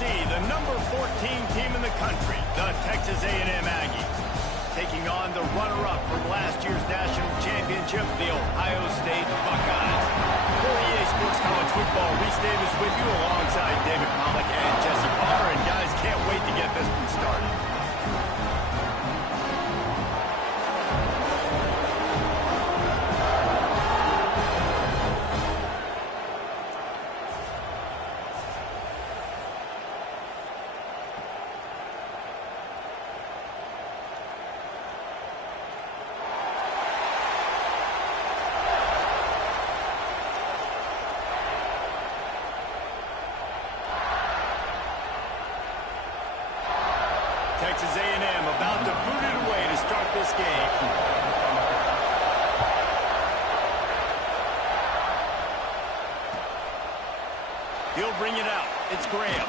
see the number 14 team in the country, the Texas A&M Aggies, taking on the runner-up from last year's national championship, the Ohio State Buckeyes. For EA Sports College Football, Reese Davis with you alongside David Pollack and Jesse Palmer. And guys, can't wait to get this one started. Texas A&M about to boot it away to start this game. He'll bring it out. It's Graham.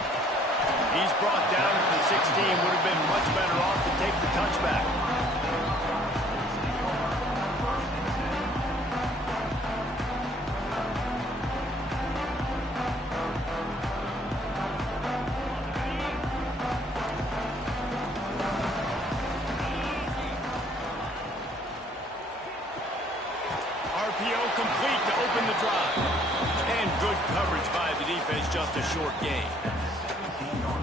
He's brought down at the 16. Would have been much better off to take the touchback. RPO complete to open the drive. And good coverage by the defense, just a short gain.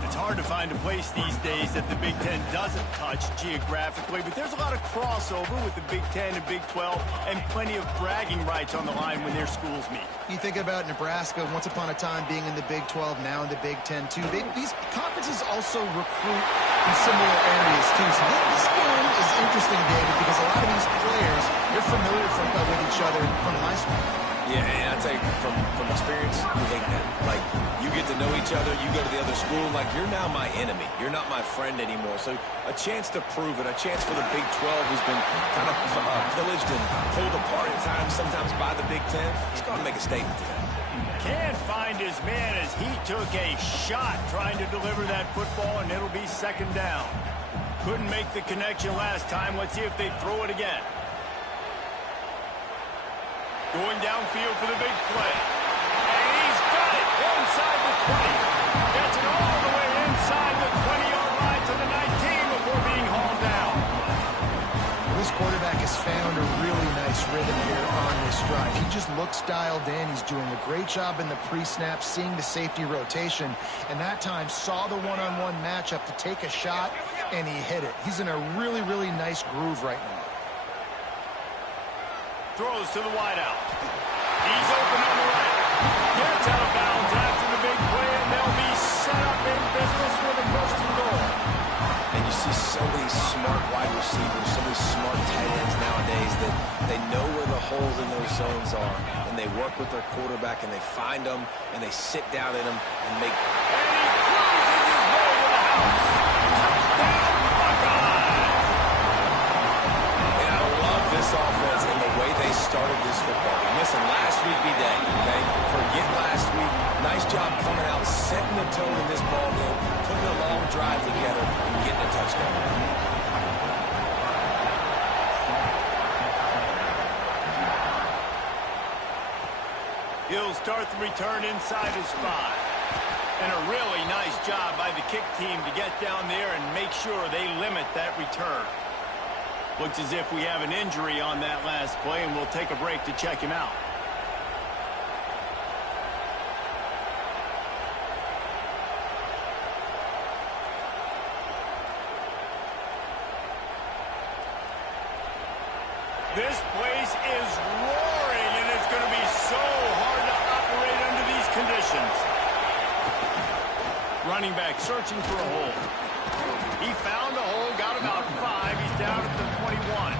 It's hard to find a place these days that the Big Ten doesn't touch geographically, but there's a lot of crossover with the Big Ten and Big 12 and plenty of bragging rights on the line when their schools meet. You think about Nebraska, once upon a time being in the Big 12, now in the Big 10 too. These conferences also recruit in similar areas too. So this game is interesting, David, because a lot of these players, they're familiar with each other from high school. Yeah, and I'll tell you, from experience, you hate that. Like, you get to know each other, you go to the other school, like, you're now my enemy. You're not my friend anymore. So a chance to prove it, a chance for the Big 12, who's been kind of pillaged and pulled apart at times, sometimes by the Big 10. He's going to make a statement today. Can't find his man as he took a shot trying to deliver that football, and it'll be second down. Couldn't make the connection last time. Let's see if they throw it again. Going downfield for the big play. And he's got it inside the 20. Gets it all the way inside the 20-yard line to the 19 before being hauled down. This quarterback has found a really nice rhythm here on this drive. He just looks dialed in. He's doing a great job in the pre-snap, seeing the safety rotation, and that time saw the one-on-one matchup to take a shot, and he hit it. He's in a really, really nice groove right now. Throws to the wideout. He's open on the right. Gets out of bounds after the big play, and they'll be set up in business with a first and goal. And you see so many smart wide receivers, so many smart tight ends nowadays that they know where the holes in those zones are, and they work with their quarterback, and they find them, and they sit down in them and make... And he cruises his way to the house. Touchdown, Buckeyes! And I love this offense and the way they started this football game. Listen, last week be day, okay? Forget last week. Nice job coming out, setting the tone in this ball game, putting a long drive together, and getting a touchdown. He'll start the return inside his 5. And a really nice job by the kick team to get down there and make sure they limit that return. Looks as if we have an injury on that last play, and we'll take a break to check him out. This place is roaring, and it's going to be so hard to operate under these conditions. Running back searching for a hole. He found a hole, got about 5. He's down at the 21.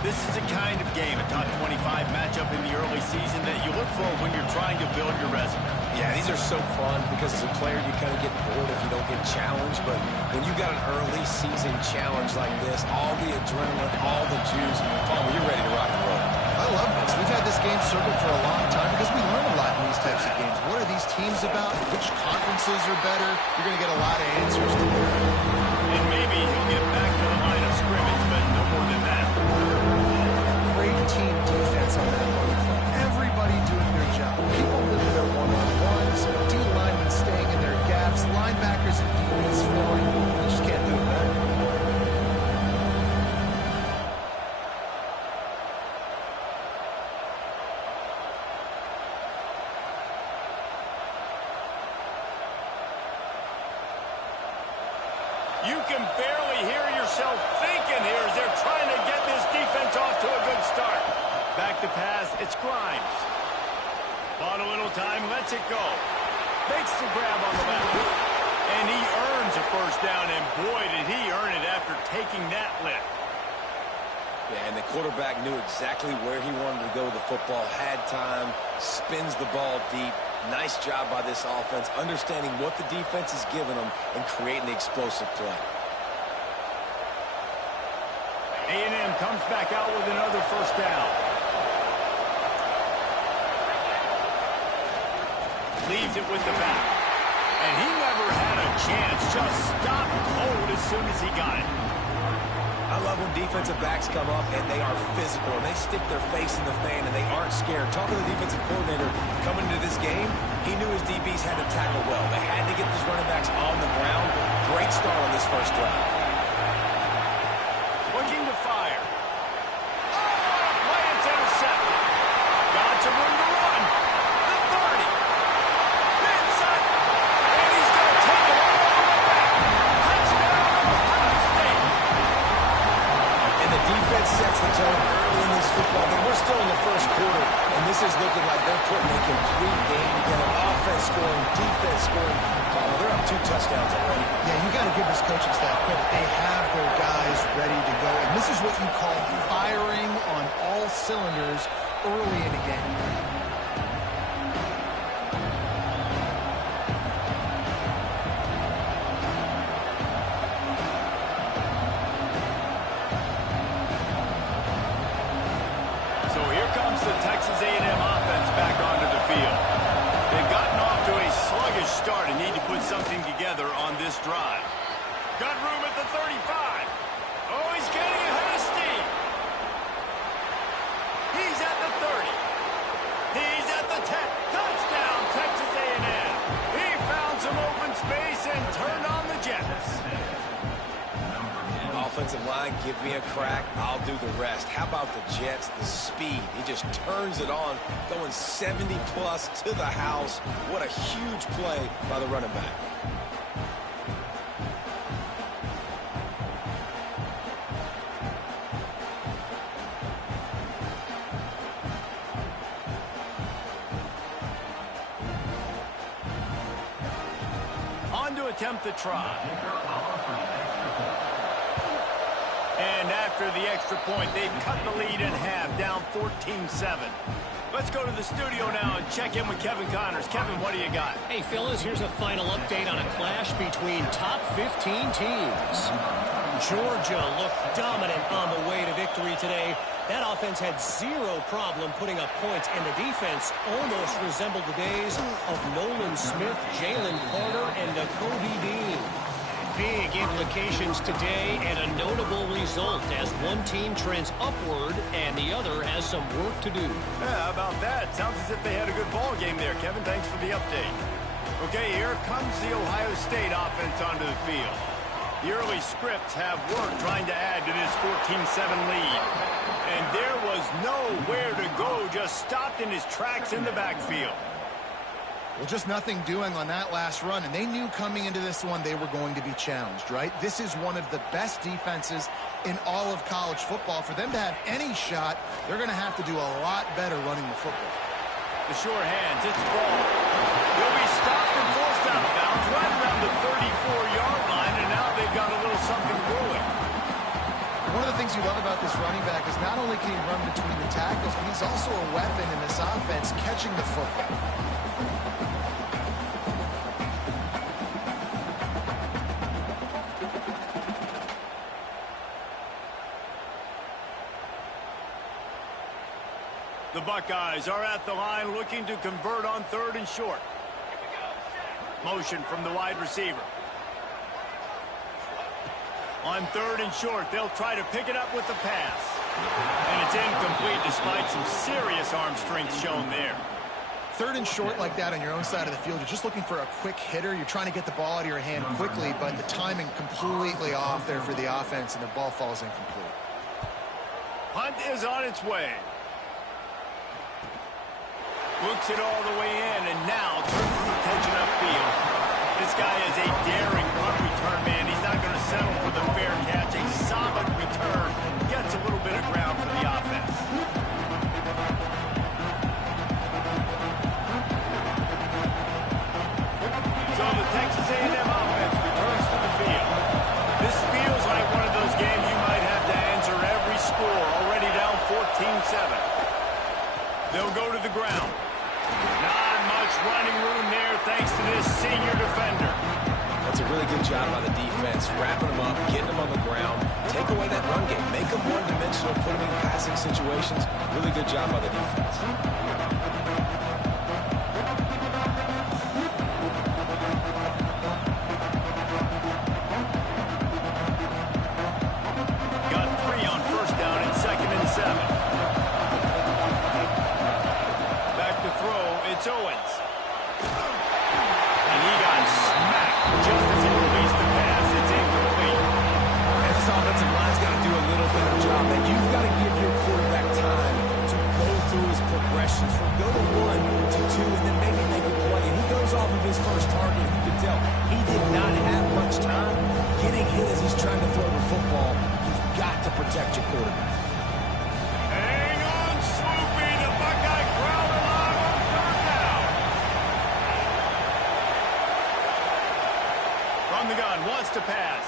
This is the kind of game, a top 25 matchup in the early season, that you look for when you're trying to build your resume. Yeah, these are so fun because as a player you kind of get bored if you don't get challenged, but when you got an early season challenge like this, all the adrenaline, all the juice, Palmer, you're ready to rock and roll. I love this. We've had this game circled for a long time because we learn a lot in these types of games. What are these teams about? Which conferences are better? You're going to get a lot of answers to that. And maybe he'll get back to the line of scrimmage, but no more than that. Great team defense on that one. Everybody doing their job. People winning their one-on-ones, D linemen staying in their gaps, You can barely hear yourself thinking here as they're trying to get this defense off to a good start. Back to pass, it's Grimes. Bought a little time, lets it go. Makes the grab on the left. And he earns a first down, and boy, did he earn it after taking that lift. Yeah, and the quarterback knew exactly where he wanted to go with the football, had time, spins the ball deep. Nice job by this offense, understanding what the defense is giving them and creating the explosive play. A&M comes back out with another first down. Leaves it with the back. And he never had a chance, just stopped cold as soon as he got it. I love when defensive backs come up and they are physical and they stick their face in the fan and they aren't scared. Talking to the defensive coordinator coming into this game, he knew his DBs had to tackle well. They had to get these running backs on the ground. Great start on this first drive. Looking to fire. Oh, play, it's intercepted. Got some room to run. The 30. Inside. And he's going to take it all the way back. Touchdown, Ohio State. And the defense sets the tone early in this football game. We're still in the first quarter, and this is looking like they're putting a complete game together. Offense scoring, defense scoring. Oh, they're up 2 touchdowns already. Yeah, you got to give this coaching staff credit. They have their guys ready to go. And this is what you call firing on all cylinders early in a game. So here comes the Texas A&M offense back onto the field. They've gotten off to a sluggish start and need to put something together on this drive. Got room at the 35. Oh, he's getting ahead of steam. He's at the 30. He's at the 10. Touchdown, Texas A&M. He found some open space and turned on the Jets. Offensive line, give me a crack, I'll do the rest. How about the Jets, the speed? He just turns it on, going 70-plus to the house. What a huge play by the running back. On to attempt the try. And after the extra point, they've cut the lead in half, down 14-7. Let's go to the studio now and check in with Kevin Connors. Kevin, what do you got? Hey, fellas, here's a final update on a clash between top 15 teams. Georgia looked dominant on the way to victory today. That offense had zero problem putting up points, and the defense almost resembled the days of Nolan Smith, Jalen Carter, and Nakobe Dean. Big implications today and a notable result as one team trends upward and the other has some work to do. Yeah, how about that? Sounds as if they had a good ball game there. Kevin, thanks for the update. Okay, here comes the Ohio State offense onto the field. The early scripts have work trying to add to this 14-7 lead. And there was nowhere to go, just stopped in his tracks in the backfield. Well, just nothing doing on that last run, and they knew coming into this one they were going to be challenged, right? This is one of the best defenses in all of college football. For them to have any shot, they're going to have to do a lot better running the football. The sure hands, it's the ball. He'll be stopped and forced out of bounds right around the 34-yard line, and now they've got a little something brewing. One of the things you love about this running back is not only can he run between the tackles, but he's also a weapon in this offense catching the football. The Buckeyes are at the line looking to convert on 3rd and short. Motion from the wide receiver. On 3rd and short, they'll try to pick it up with the pass. And it's incomplete despite some serious arm strength shown there. 3rd and short like that on your own side of the field, you're just looking for a quick hitter. You're trying to get the ball out of your hand quickly, but the timing completely off there for the offense, and the ball falls incomplete. Punt is on its way. Looks it all the way in, and now turns his attention upfield. This guy is a daring punt return man. He's not going to settle for the fair catch. A solid return. Gets a little bit of ground for the offense. So the Texas A&M offense returns to the field. This feels like one of those games you might have to answer every score. Already down 14-7. They'll go to the ground. Not much running room there thanks to this senior defender. That's a really good job by the defense, wrapping them up, getting them on the ground, take away that run game, make them one-dimensional, put them in passing situations. Really good job by the defense. Got 3 on first down and 2nd and 7. Back to throw, it's Owens. And he got smacked just as he released the pass. It's incomplete. And this offensive line's got to do a little better job. And you've got to give your quarterback time to go through his progressions from go to 1 to 2 and then maybe make a play. And he goes off of his first target. You can tell he did not have much time getting hit as he's trying to throw the football. You've got to protect your quarterback. Hang on, Swoopy. The Buckeye crowd alive on 3rd down. From the gun, wants to pass.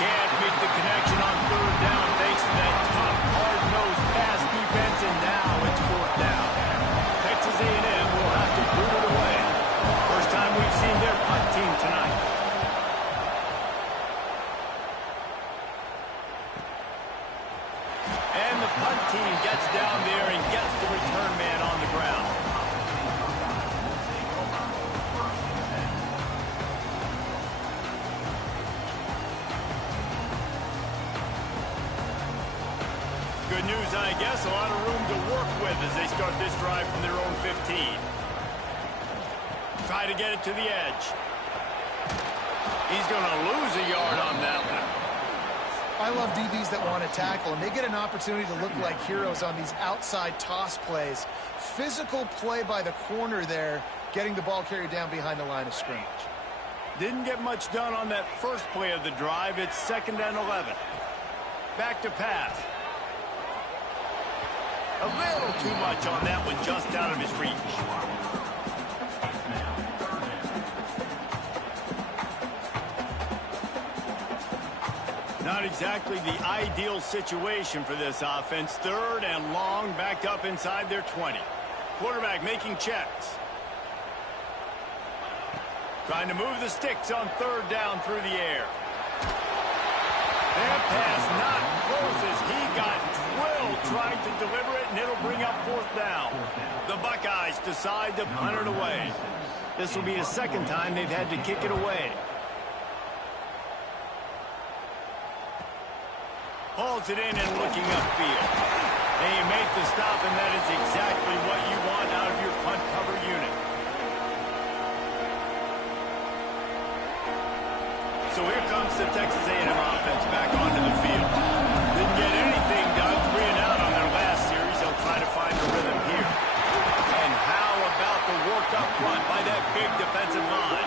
Can't make the connection on 3rd down thanks to that tough, hard-nosed pass defense, and now it's 4th down. Texas A&M will have to boot it away. First time we've seen their punt team tonight. And the punt team gets down there and gets the return man on the ground. Good news, I guess. A lot of room to work with as they start this drive from their own 15. Try to get it to the edge. He's going to lose a yard on that one. I love DBs that want to tackle, and they get an opportunity to look like heroes on these outside toss plays. Physical play by the corner there, getting the ball carried down behind the line of scrimmage. Didn't get much done on that first play of the drive. It's 2nd and 11. Back to pass. A little too much on that one, just out of his reach. Not exactly the ideal situation for this offense. 3rd and long, backed up inside their 20. Quarterback making checks. Trying to move the sticks on 3rd down through the air. That pass not close as he got drilled trying to deliver it, and it'll bring up 4th down. The Buckeyes decide to punt it away. This will be the 2nd time they've had to kick it away. Hauls it in and looking upfield. They make the stop, and that is exactly what you want out of your punt cover unit. So here comes the Texas A&M offense back onto the field. Didn't get anything done, 3 and out on their last series. They'll try to find a rhythm here. And how about the work up front by that big defensive line?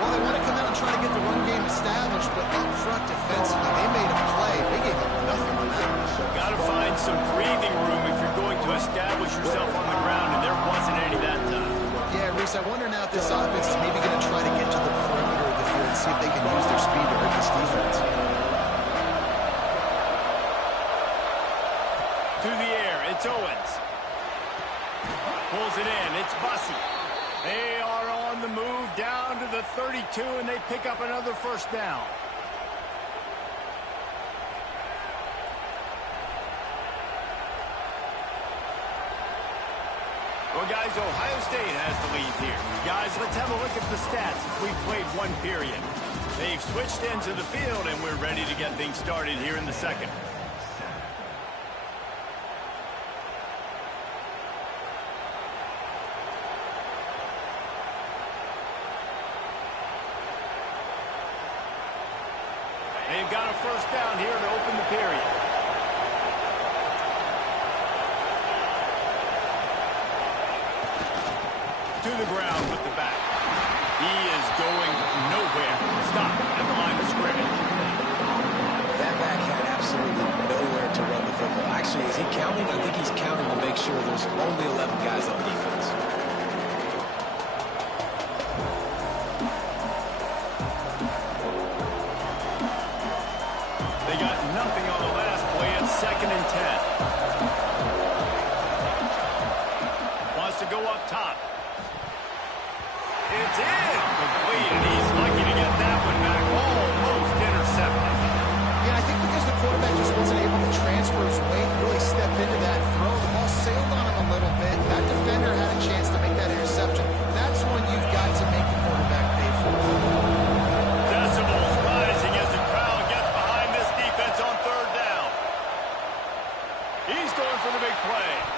Well, they want to come out and try to get the run game established, but up front defensively, they made a play. They gave up nothing on that. Got to find some breathing room if you're going to establish yourself on the ground, and there wasn't any that time. Yeah, Reese, I wonder now if this offense is maybe going to try to get to the perimeter of the field and see if they can use their speed to hurt this defense. To the air, it's Owens. Pulls it in, it's Bussey. They are on the move down to the 32, and they pick up another 1st down. Well, guys, Ohio State has the lead here. Guys, let's have a look at the stats as we've played 1 period. They've switched into the field, and we're ready to get things started here in the 2nd. They've got a 1st down here to open the period. To the ground with the back. He is going nowhere. Stop at the line of scrimmage. That back had absolutely nowhere to run the football. Actually, is he counting? I think he's counting to make sure there's only 11 guys on defense. They got nothing on the last play. It's 2nd and 10. Wants to go up top. It's in. Complete, and he's lucky to get that one back. Almost intercepted. Yeah, I think because the quarterback just wasn't able to transfer his weight and really step into that throw, the ball sailed on him a little bit. That defender had a chance to make that interception. That's one you've got to make the quarterback pay for. Decibels rising as the crowd gets behind this defense on 3rd down. He's going for the big play.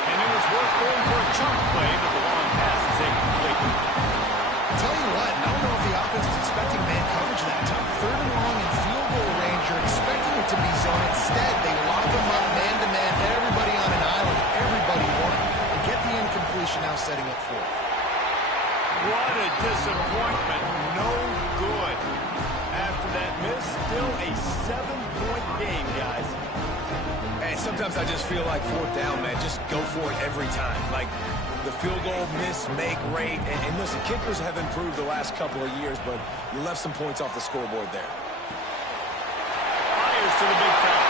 And it was worth going for a chunk play, but the long pass is incomplete. I'll tell you what, I don't know if the offense was expecting man coverage that time. 3rd and long and field goal range, you're expecting it to be zone. Instead, they lock them up man-to-man, everybody on an island, everybody won. They get the incompletion, now setting up 4th. What a disappointment. No good. After that miss, still a 7-point game, guys. And sometimes I just feel like 4th down, man. Just go for it every time. Like the field goal miss, make rate. And listen, kickers have improved the last couple of years, but you left some points off the scoreboard there. Fires to the big count.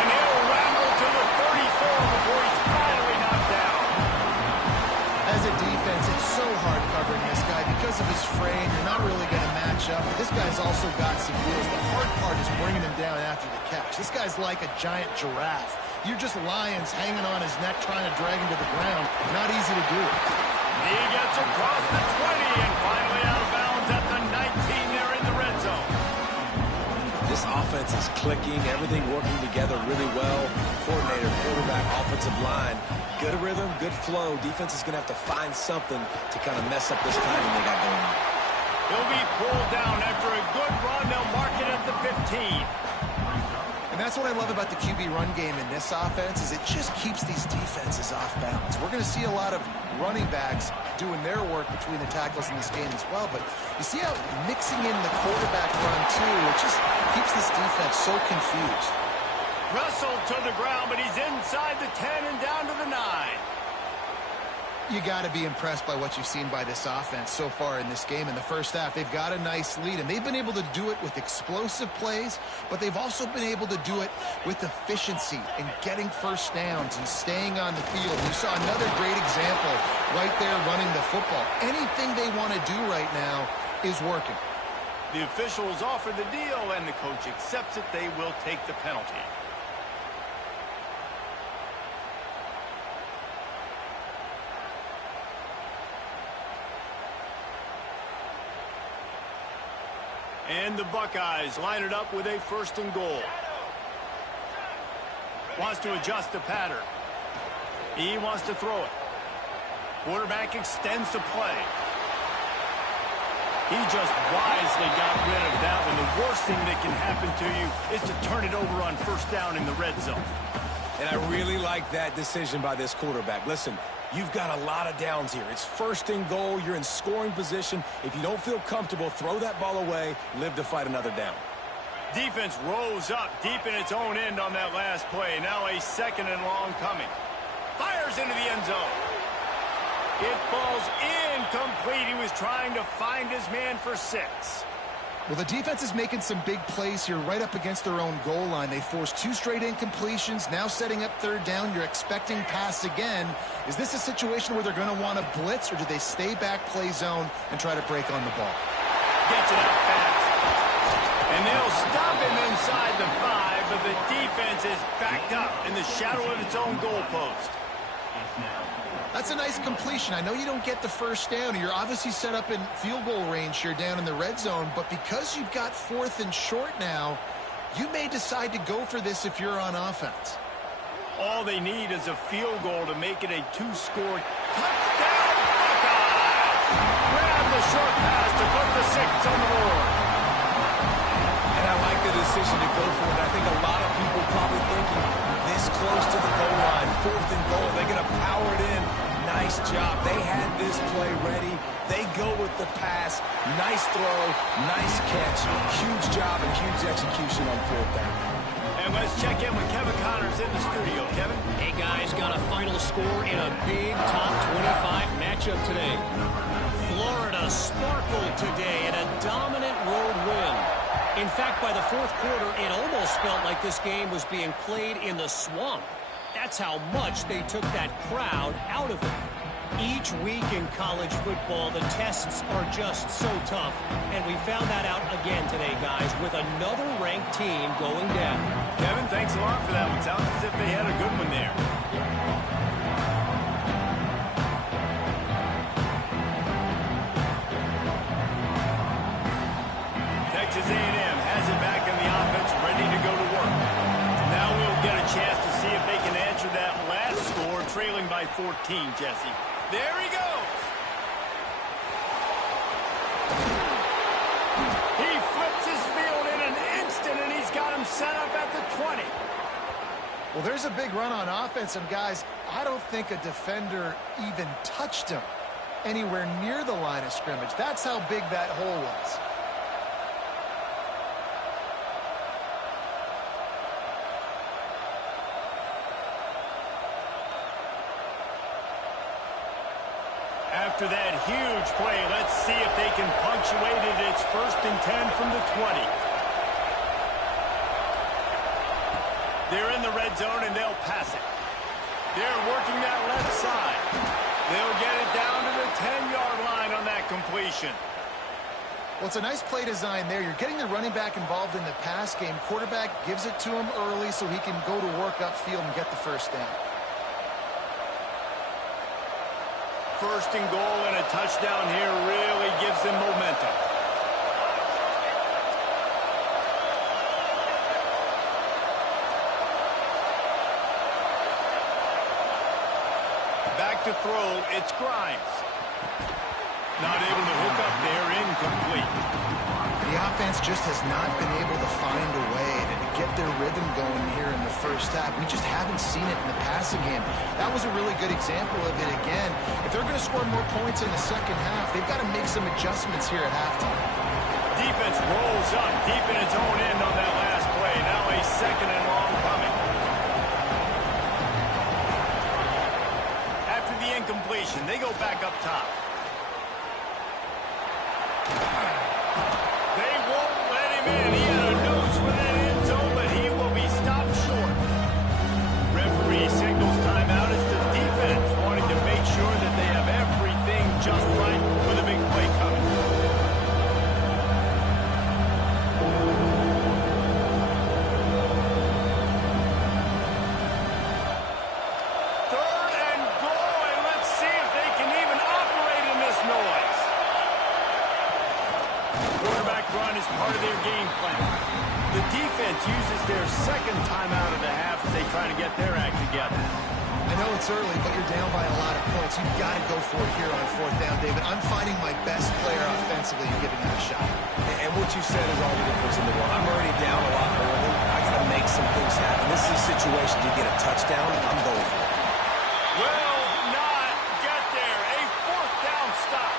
And he'll ramble to the 34 before he's finally knocked down. As a defense, it's so hard covering this guy because of his frame. You're not really going to match up. But this guy's also got some wheels. The hard part is bringing him down after the catch. This guy's like a giant giraffe. You're just lions hanging on his neck trying to drag him to the ground. Not easy to do. He gets across the 20 and finally out of bounds at the 19 there in the red zone. This offense is clicking, everything working together really well. Coordinator, quarterback, offensive line. Good rhythm, good flow. Defense is going to have to find something to kind of mess up this timing they got going on. He'll be pulled down after a good run. They'll mark it at the 15. And that's what I love about the QB run game in this offense is it just keeps these defenses off balance. We're going to see a lot of running backs doing their work between the tackles in this game as well. But you see how mixing in the quarterback run, too, it just keeps this defense so confused. Wrestled to the ground, but he's inside the 10 and down to the 9. You got to be impressed by what you've seen by this offense so far in this game. In the first half, they've got a nice lead, and they've been able to do it with explosive plays, but they've also been able to do it with efficiency and getting first downs and staying on the field. You saw another great example right there running the football. Anything they want to do right now is working. The officials offer the deal, and the coach accepts it. They will take the penalty. And the Buckeyes line it up with a 1st and goal. Wants to adjust the pattern. He wants to throw it. Quarterback extends the play. He just wisely got rid of that one. The worst thing that can happen to you is to turn it over on 1st down in the red zone. And I really like that decision by this quarterback. Listen, you've got a lot of downs here. It's 1st and goal. You're in scoring position. If you don't feel comfortable, throw that ball away. Live to fight another down. Defense rose up deep in its own end on that last play. Now a 2nd and long coming. Fires into the end zone. It falls incomplete. He was trying to find his man for 6. Well, the defense is making some big plays here right up against their own goal line. They forced 2 straight incompletions, now setting up 3rd down. You're expecting pass again. Is this a situation where they're going to want to blitz, or do they stay back, play zone, and try to break on the ball? Gets it out fast. And they'll stop him inside the 5, but the defense is backed up in the shadow of its own goalpost. That's a nice completion. I know you don't get the 1st down. You're obviously set up in field goal range here down in the red zone, but because you've got 4th and short now, you may decide to go for this if you're on offense. All they need is a field goal to make it a 2-score touchdown. Buckeyes! Grab the short pass to put the 6 on the board. And I like the decision to go for it. I think a lot of people probably thinking this close to the goal line, 4th and goal, they're going to power it in. Nice job. They the pass, nice throw, nice catch, huge job and huge execution on 4th down. And let's check in with Kevin Connors in the studio. Kevin? Hey, guys, got a final score in a big top 25 matchup today. Florida sparkled today in a dominant road win. In fact, by the 4th quarter, it almost felt like this game was being played in the swamp. That's how much they took that crowd out of it. Each week in college football, the tests are just so tough, and we found that out again today, guys, with another ranked team going down. Kevin, thanks a lot for that one. Sounds as if they had a good one there. Texas A&M has it back in the offense, ready to go to work. Now we'll get a chance to see if they can answer that last score, trailing by 14, Jesse. There he goes. He flips his field in an instant, and he's got him set up at the 20. Well, there's a big run on offense, and guys, I don't think a defender even touched him anywhere near the line of scrimmage. That's how big that hole was. After that huge play, let's see if they can punctuate it. It's 1st and 10 from the 20. They're in the red zone, and they'll pass it. They're working that left side. They'll get it down to the 10-yard line on that completion. Well, it's a nice play design there. You're getting the running back involved in the pass game. Quarterback gives it to him early so he can go to work upfield and get the 1st down. 1st and goal, and a touchdown here really gives them momentum. Back to throw, it's Grimes. Not able to hook up there, incomplete. The offense just has not been able to find a way to get their rhythm going here in the 1st half. We just haven't seen it in the passing game. That was a really good example of it again. If they're going to score more points in the 2nd half, they've got to make some adjustments here at halftime. Defense rolls up deep in its own end on that last play. Now a 2nd and long coming. After the incompletion, they go back up top. They won't let him in. He had a nose for that end zone, but he will be stopped short. Referee signals timeout as the defense wanting to make sure that they have everything just right with a big play coming. Third and goal, and let's see if they can even operate in this noise. Quarterback run is part of their game plan. The defense uses their 2nd timeout of the half as they try to get their act together. I know it's early, but you're down by a lot of points. You've got to go for it here on 4th down, David. I'm finding my best player offensively and giving him a shot. And what you said is all the difference in the world. I'm already down a lot early. I got to make some things happen. This is a situation to get a touchdown. I'm going for it. Will not get there. A 4th down stop.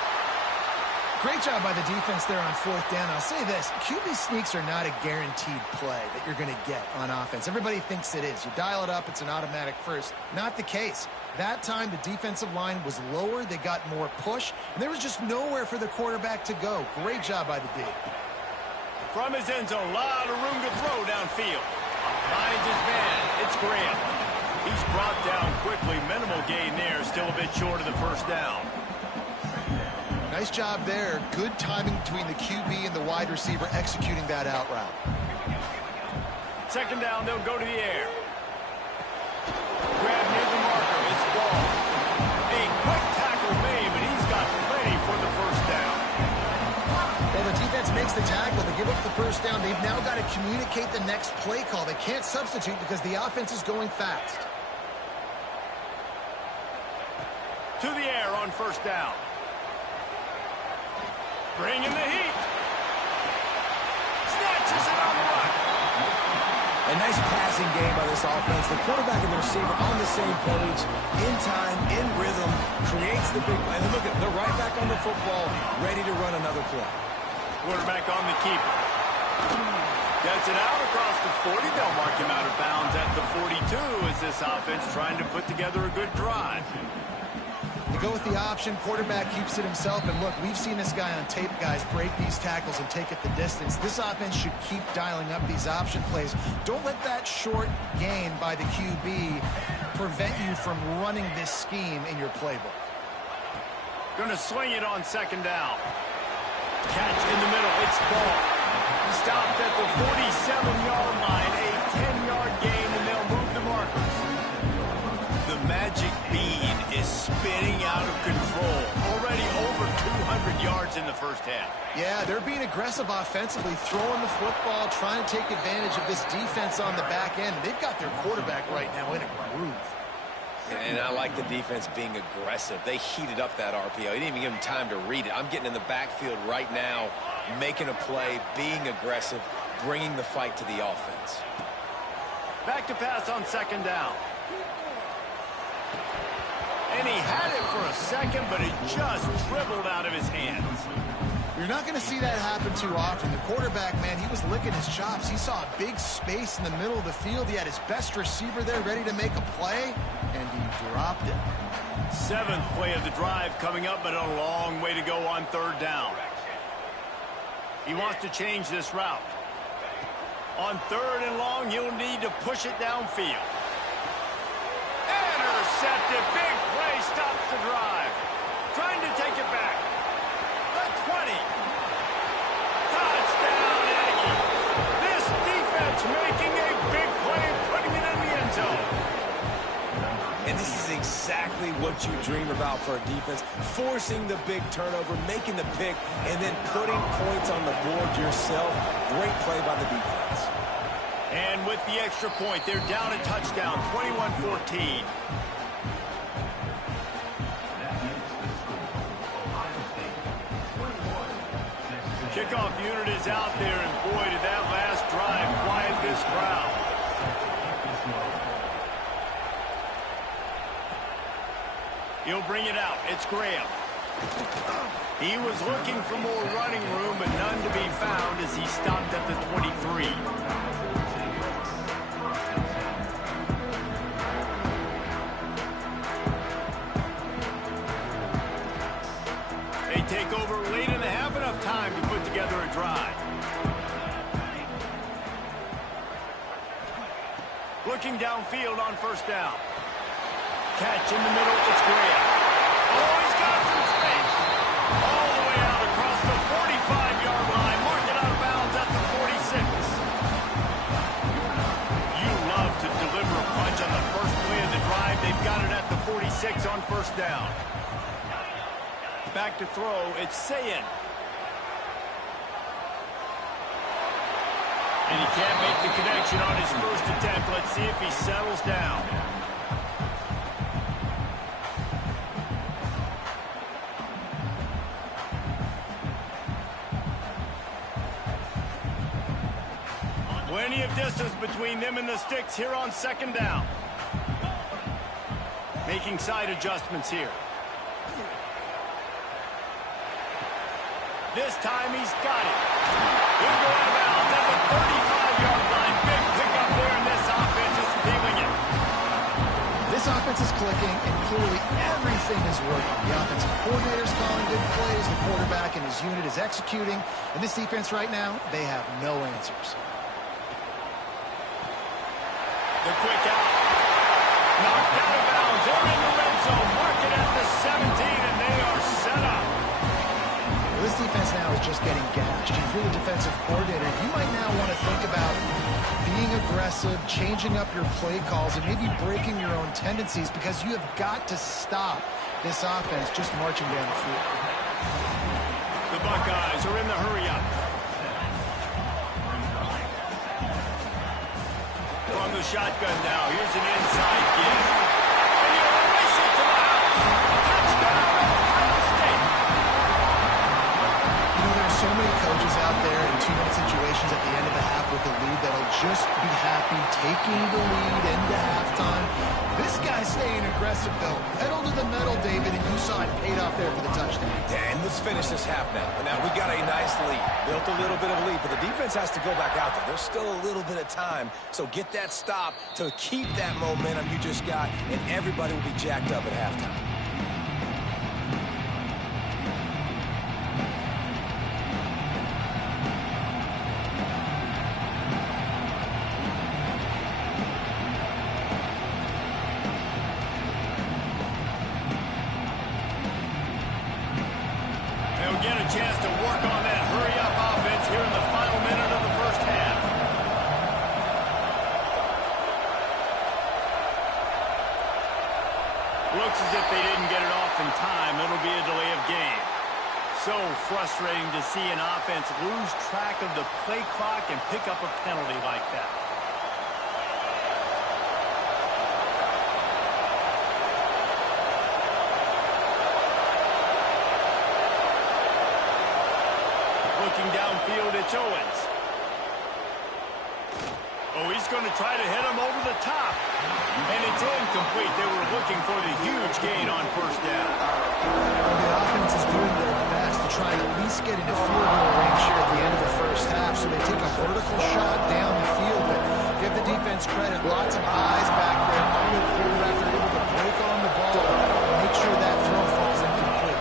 Great job by the defense there on 4th down. I'll say this, QB sneaks are not a guaranteed play that you're going to get on offense. Everybody thinks it is. You dial it up, it's an automatic first. Not the case. That time, the defensive line was lower. They got more push, and there was just nowhere for the quarterback to go. Great job by the D. From his end zone, a lot of room to throw downfield. Finds his man. It's Graham. He's brought down quickly. Minimal gain there. Still a bit short of the 1st down. Nice job there. Good timing between the QB and the wide receiver executing that out route. 2nd down, they'll go to the air. Grab near the marker. It's ball. A quick tackle made, but he's got plenty for the 1st down. Well, the defense makes the tackle. They give up the 1st down. They've now got to communicate the next play call. They can't substitute because the offense is going fast. To the air on 1st down. Bringing the heat. Snatches it on the run. And A nice passing game by this offense. The quarterback and the receiver on the same page, in time, in rhythm, creates the big play. And look at, they're right back on the football, ready to run another play. Quarterback on the keeper. Gets it out across the 40. They'll mark him out of bounds at the 42 as this offense trying to put together a good drive. They go with the option. Quarterback keeps it himself. And look, we've seen this guy on tape, guys, break these tackles and take it the distance. This offense should keep dialing up these option plays. Don't let that short gain by the QB prevent you from running this scheme in your playbook. Going to swing it on second down. Catch in the middle. It's ball. Stopped at the 47-yard line. A 10-yard gain, and they'll move the markers. The magic bean is spinning out of control. Already over 200 yards in the first half. Yeah, they're being aggressive offensively, throwing the football, trying to take advantage of this defense on the back end. They've got their quarterback right now in a groove. And I like the defense being aggressive. They heated up that RPO. He didn't even give him time to read it. I'm getting in the backfield right now, making a play, being aggressive, bringing the fight to the offense. Back to pass on second down. And he had it for a second, but it just dribbled out of his hands. You're not going to see that happen too often. The quarterback, man, he was licking his chops. He saw a big space in the middle of the field. He had his best receiver there ready to make a play, and he dropped it. Seventh play of the drive coming up, but a long way to go on third down. He wants to change this route. On third and long, he'll need to push it downfield. Intercepted. Big play stops the drive. Trying to take it back. The 20. Touchdown, Aggie. This defense making a big play, putting it in the end zone. And this is exactly what you dream about for a defense. Forcing the big turnover, making the pick, and then putting points on the board yourself. Great play by the defense. And with the extra point, they're down a touchdown, 21-14. The kickoff unit is out there, and boy, did that last drive quiet this crowd. He'll bring it out. It's Graham. He was looking for more running room, but none to be found as he stopped at the 23. Take over late in the half, enough time to put together a drive. Looking downfield on first down. Catch in the middle, it's Graham. Oh, he's got some space. All the way out across the 45-yard line. Mark it out of bounds at the 46. You love to deliver a punch on the first play of the drive. They've got it at the 46 on first down. Back to throw, it's Sayin. And he can't make the connection on his first attempt. Let's see if he settles down. Plenty of distance between them and the sticks here on second down. Making side adjustments here. This time he's got it. He'll go out of bounds at the 35-yard line. Big pickup there, and this offense is feeling it. This offense is clicking, and clearly everything is working. The offensive coordinator's calling good plays. The quarterback and his unit is executing. And this defense right now, they have no answers. The quick out. Knocked out of bounds. They're in the red zone. Mark it at the 17, and they are set up. This defense now is just getting gashed. If you're the defensive coordinator, you might now want to think about being aggressive, changing up your play calls, and maybe breaking your own tendencies because you have got to stop this offense just marching down the field. The Buckeyes are in the hurry-up. From the shotgun now, here's an inside give. And you'll race it to the house. Touchdown, Ohio State. You know, there are so many coaches out out there in 2-minute situations at the end of the half with the lead that'll just be happy taking the lead into halftime. This guy's staying aggressive, though. Pedal to the metal, David, and you saw it paid off there for the touchdown. Yeah, and let's finish this half now. Now, we got a nice lead. Built a little bit of a lead, but the defense has to go back out there. There's still a little bit of time, so get that stop to keep that momentum you just got, and everybody will be jacked up at halftime. Get a chance to work on that hurry-up offense here in the final minute of the first half. Looks as if they didn't get it off in time. It'll be a delay of game. So frustrating to see an offense lose track of the play clock and pick up a penalty like that. Looking downfield, it's Owens. Oh, he's going to try to hit him over the top. And it's incomplete. They were looking for the huge gain on first down. Well, the offense is doing their best to try and at least get into field goal range here at the end of the first half. So they take a vertical shot down the field. But give the defense credit. Lots of eyes back there. On the quarterback, they're able to break on the ball and make sure that throw falls incomplete.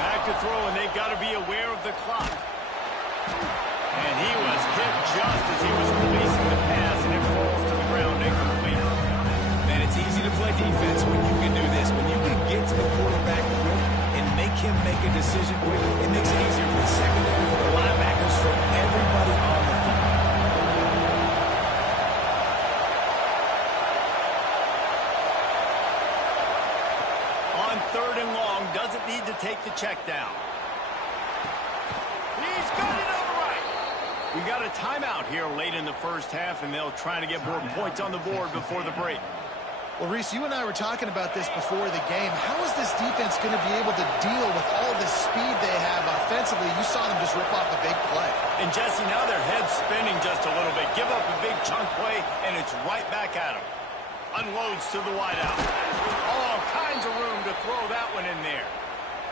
Back to throw, and they've got to be aware of the clock. And he was hit just as he was releasing the pass, and it falls to the ground incomplete. Man, it's easy to play defense when you can do this. When you can get to the quarterback quick and make him make a decision quick, it makes it easier for the secondary, for the linebackers, for everybody on the field. On 3rd and long, doesn't need to take the check down. He's got it on the right. We got a timeout here late in the first half, and they'll try to get more points on the board before the break. Well, Reese, you and I were talking about this before the game. How is this defense going to be able to deal with all the speed they have offensively? You saw them just rip off a big play. And, Jesse, now their head's spinning just a little bit. Give up a big chunk play, and it's right back at them. Unloads to the wideout. All kinds of room to throw that one in there.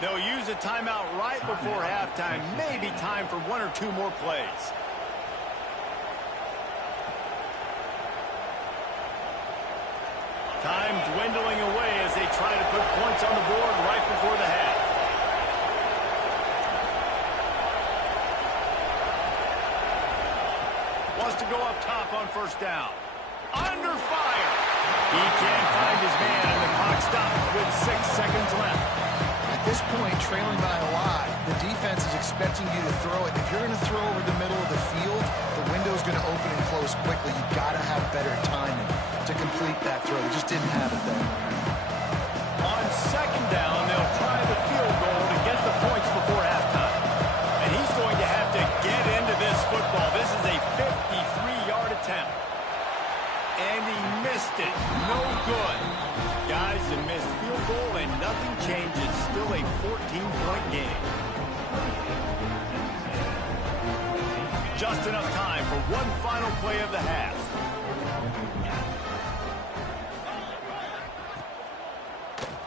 They'll use a timeout right before halftime. Maybe time for 1 or 2 more plays. Time dwindling away as they try to put points on the board right before the half. Wants to go up top on first down. Under fire. He can't find his man, and the clock stops with 6 seconds left. At this point, trailing by a lot, the defense is expecting you to throw it. If you're going to throw over the middle of the field, the window's going to open and close quickly. You've got to have better timing to complete that throw. They just didn't have it there. On 2nd down, they'll try the field goal to get the points before halftime. And he's going to have to get into this football. This is a 53-yard attempt. And he missed it. No good. Guys, a missed field goal and nothing changes. Still a 14-point game. Just enough time for one final play of the half.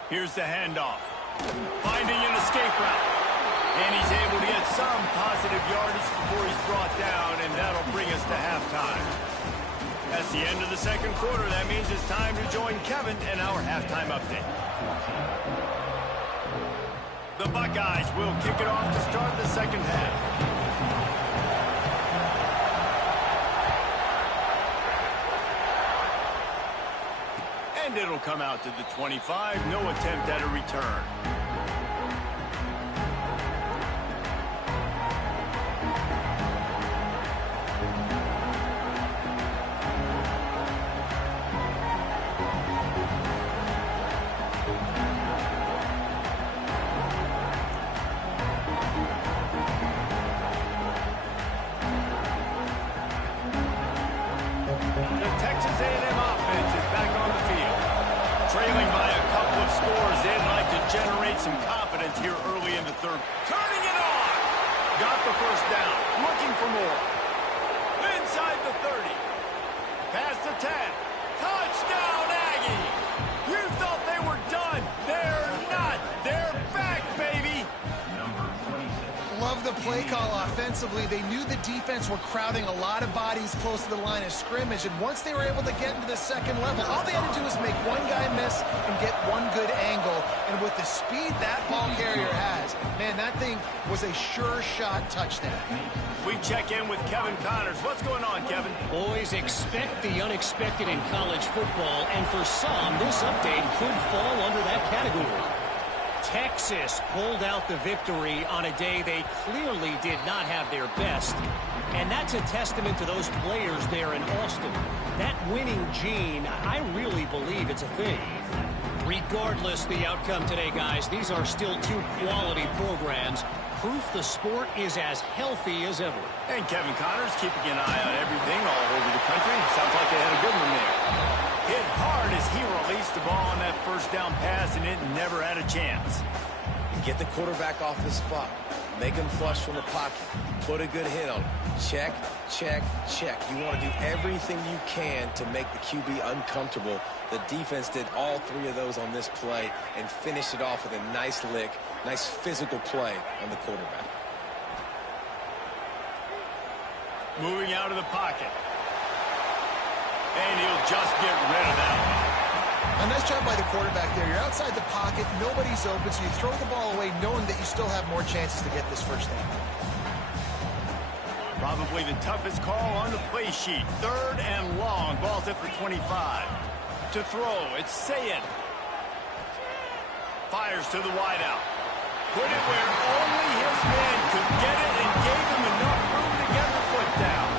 Here's the handoff. Finding an escape route. And he's able to get some positive yardage before he's brought down, and that'll bring us to halftime. That's the end of the second quarter. That means it's time to join Kevin in our halftime update. The Buckeyes will kick it off to start the second half. And it'll come out to the 25. No attempt at a return. The Texas A&m offense is back on the field. Trailing by a couple of scores, they'd like to generate some confidence here early in the third. Turning it on! Got the first down. Looking for more. Inside the 30. Past the 10. Touchdown, Aggies! You thought they were done. They're not. They're back, baby. Love the play call offensively. They knew the defense were crowding a lot of bodies close to the line of scrimmage, and once they were able to get into the second level, all they had to do was make one guy miss and get one good angle. And with the speed that ball carrier has, man, that thing was a sure shot touchdown. We check in with Kevin Connors. What's going on, Kevin? Always expect the unexpected in college football, and for some, this update could fall under that category. Texas pulled out the victory on a day they clearly did not have their best. And that's a testament to those players there in Austin. That winning gene, I really believe it's a thing. Regardless the outcome today, guys, these are still two quality programs. Proof the sport is as healthy as ever. And Kevin Connors keeping an eye on everything all over the country. Sounds like they had a good one there. Hit hard as he released the ball on that first down pass, and it never had a chance. Get the quarterback off his spot. Make him flush from the pocket. Put a good hit on him. Check, check, check. You want to do everything you can to make the QB uncomfortable. The defense did all three of those on this play and finished it off with a nice lick, nice physical play on the quarterback. Moving out of the pocket. And he'll just get rid of that one. A nice job by the quarterback there. You're outside the pocket, nobody's open, so you throw the ball away knowing that you still have more chances to get this first down. Probably the toughest call on the play sheet. 3rd and long. Ball's at the 25. To throw, it's Sayin. Fires to the wideout. Put it where only his man could get it and gave him enough room to get the foot down.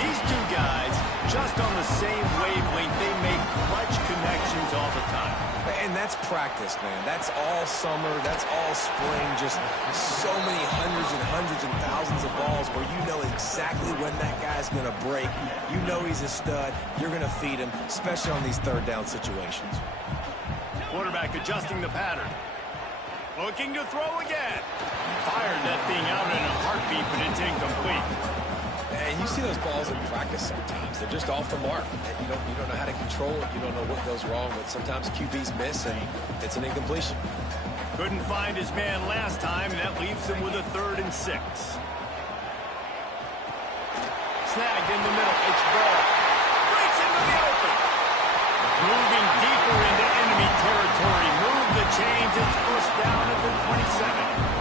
These two guys, just on the same wavelength, they make clutch connections all the time. And that's practice, man. That's all summer. That's all spring. Just so many hundreds and thousands of balls where you know exactly when that guy's going to break. You know he's a stud. You're going to feed him, especially on these third down situations. Quarterback adjusting the pattern. Looking to throw again. Fired that thing out in a heartbeat, but it's incomplete. And you see those balls in practice sometimes. They're just off the mark. You don't know how to control it. You don't know what goes wrong, but sometimes QBs miss, and it's an incompletion. Couldn't find his man last time, and that leaves him with a 3rd and 6. Snagged in the middle. It's Ball. Breaks into the open. Moving deeper into enemy territory. Move the chains. It's first down at the 27.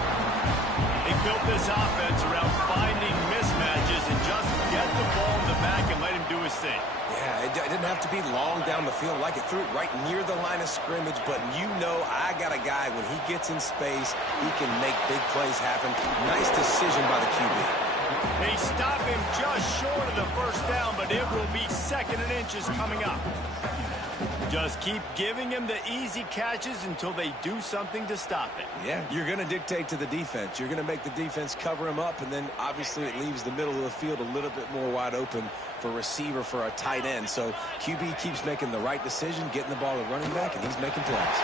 They built this offense around finding mismatches and just get the ball in the back and let him do his thing. Yeah, it didn't have to be long down the field. Like it threw it right near the line of scrimmage, but you know I got a guy, when he gets in space, he can make big plays happen. Nice decision by the QB. They stop him just short of the first down, but it will be 2nd and inches coming up. Just keep giving him the easy catches until they do something to stop it. Yeah, you're going to dictate to the defense. You're going to make the defense cover him up, and then obviously it leaves the middle of the field a little bit more wide open for receiver, for a tight end. So QB keeps making the right decision, getting the ball to running back, and he's making plays.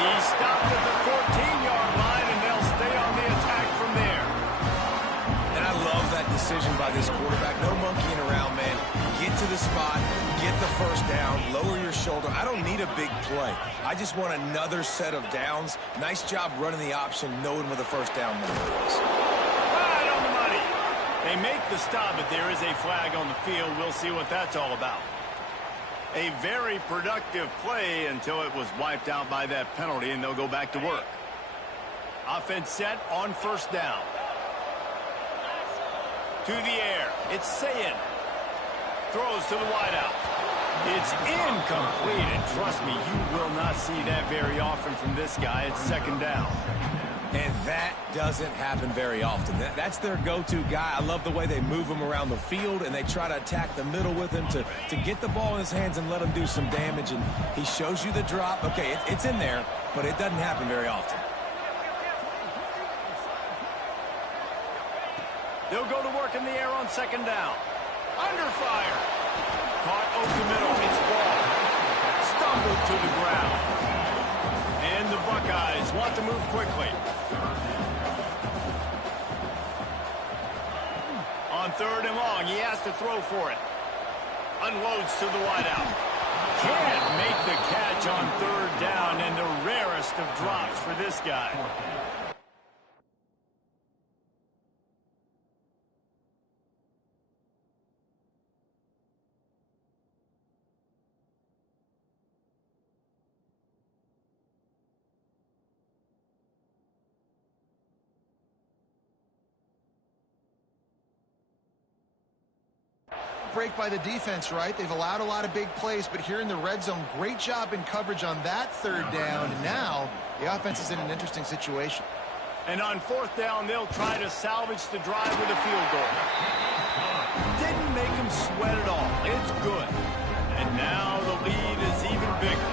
He stopped at the 14-yard line, and they'll stay on the attack from there. And I love that decision by this quarterback. No monkeying around, man. Get to the spot, get the first down, lower your shoulder. I don't need a big play. I just want another set of downs. Nice job running the option, knowing where the first down number is. Right on the money. They make the stop, but there is a flag on the field. We'll see what that's all about. A very productive play until it was wiped out by that penalty, and they'll go back to work. Offense set on first down. To the air. It's Sayin. Throws to the wideout. It's incomplete, and trust me, you will not see that very often from this guy. It's 2nd down. And that doesn't happen very often. That's their go-to guy. I love the way they move him around the field, and they try to attack the middle with him to get the ball in his hands and let him do some damage. And he shows you the drop. Okay, it's in there, but it doesn't happen very often. They'll go to work in the air on 2nd down. Under fire. Caught over the middle. It's Ball. Stumbled to the ground. And the Buckeyes want to move quickly. On 3rd and long, he has to throw for it. Unloads to the wideout. Can't make the catch on 3rd down, and the rarest of drops for this guy. Break by the defense, right? They've allowed a lot of big plays, but here in the red zone, great job in coverage on that 3rd down. And now the offense is in an interesting situation. And on 4th down, they'll try to salvage the drive with a field goal. Didn't make them sweat at all. It's good. And now the lead is even bigger.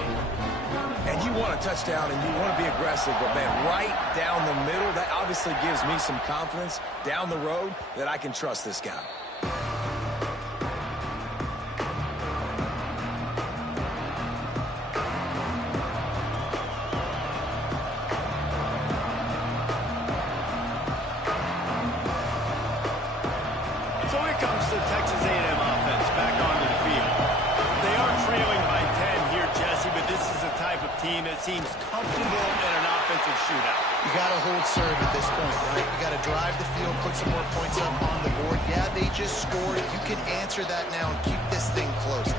And you want a touchdown and you want to be aggressive, but man, right down the middle, that obviously gives me some confidence down the road that I can trust this guy. So here comes the Texas&m offense back onto the field. They are trailing by 10 here, Jesse, but this is the type of team that seems comfortable in an offensive shootout. You got to hold serve at this point, right? You got to drive the field, put some more points up on the board. Yeah, they just scored. You can answer that now and keep this thing close.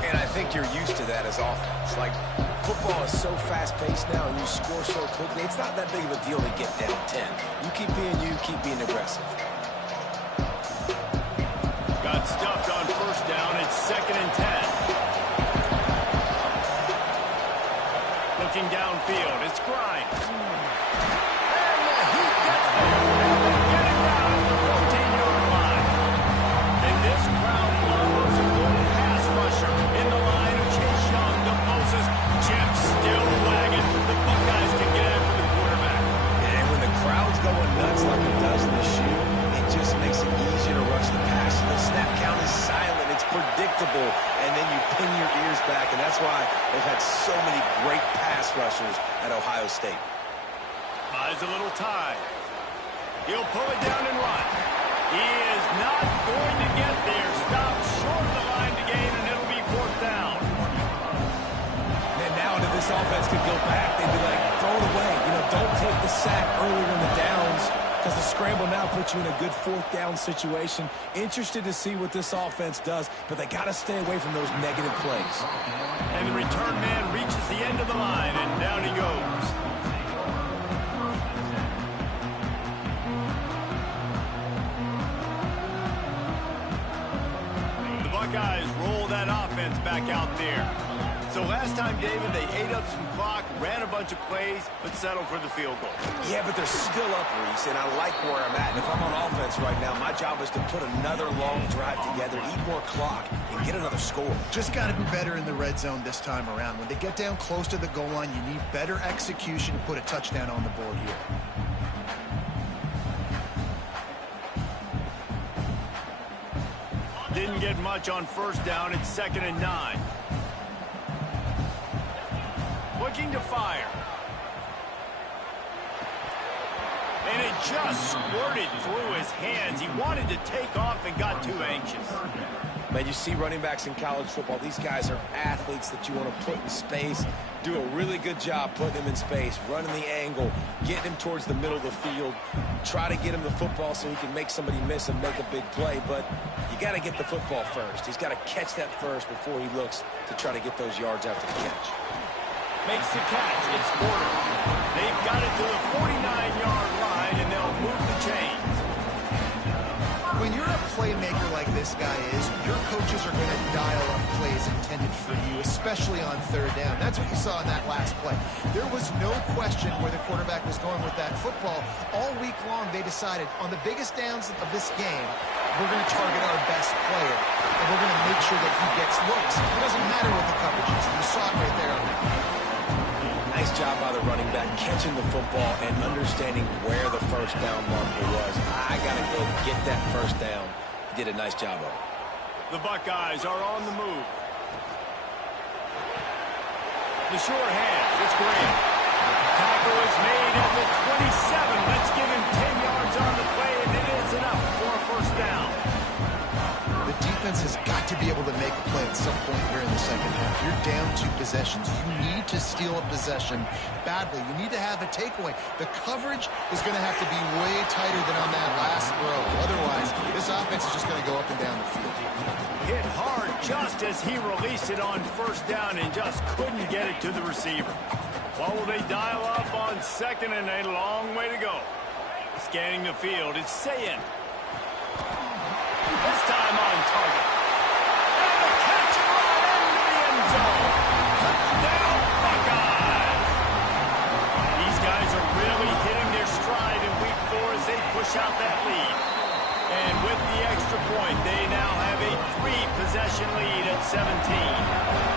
And I think you're used to that as offense. Like, football is so fast-paced now and you score so quickly, it's not that big of a deal to get down 10. You keep being you, keep being aggressive. Got stuffed on 1st down. It's 2nd and 10. Looking downfield. It's Grimes. And the heat gets there. Get it down at the 14-yard line. And this crowd loves a good pass rusher in the line of Chase Young to Moses. Jim still wagging. The Buckeyes can get after the quarterback. And when the crowd's going nuts like it does in the shoe, it just makes it easier to rush the pass. The snap count is silent. It's predictable. And then you pin your ears back. And that's why they've had so many great pass rushers at Ohio State. Buys a little time. He'll pull it down and run. He is not going to get there. Stopped short of the line to gain, and it'll be 4th down. And now if this offense could go back, they'd be like, throw it away. You know, don't take the sack earlier in the downs, because the scramble now puts you in a good 4th down situation. Interested to see what this offense does, but they got to stay away from those negative plays. And the return man reaches the end of the line, and down he goes. The Buckeyes roll that offense back out there. So last time, David, they ate up some clock, ran a bunch of plays, but settled for the field goal. Yeah, but they're still up, Reese, and I like where I'm at. And if I'm on offense right now, my job is to put another long drive together, eat more clock, and get another score. Just got to be better in the red zone this time around. When they get down close to the goal line, you need better execution to put a touchdown on the board here. Didn't get much on 1st down. It's 2nd and 9. Looking to fire. And it just squirted through his hands. He wanted to take off and got too anxious. Man, you see running backs in college football, these guys are athletes that you want to put in space, do a really good job putting them in space, running the angle, getting him towards the middle of the field, try to get him the football so he can make somebody miss and make a big play, but you got to get the football first. He's got to catch that first before he looks to try to get those yards after the catch. Makes the catch. It's Porter. They've got it to the 49-yard line, and they'll move the chains. When you're a playmaker like this guy is, your coaches are going to dial up plays intended for you, especially on 3rd down. That's what you saw in that last play. There was no question where the quarterback was going with that football. All week long, they decided, on the biggest downs of this game, we're going to target our best player, and we're going to make sure that he gets looks. It doesn't matter what the coverage is. You saw it right there on that. Nice job by the running back, catching the football and understanding where the 1st down marker was. I got to go get that 1st down. He did a nice job of it. The Buckeyes are on the move. The sure hands. It's Graham. Tackle is made at the 27. Let's give him 10 yards on the play, and it is enough for a 1st down. offense has got to be able to make a play at some point here in the second half. You're down 2 possessions. You need to steal a possession badly. You need to have a takeaway. The coverage is going to have to be way tighter than on that last throw. Otherwise, this offense is just going to go up and down the field. Hit hard just as he released it on first down and just couldn't get it to the receiver. What will they dial up on second and a long way to go? Scanning the field, it's Sayin. This time on target. And the catch and run into the end zone. Touchdown, Buckeyes. These guys are really hitting their stride in week 4 as they push out that lead. And with the extra point, they now have a 3-possession lead at 17.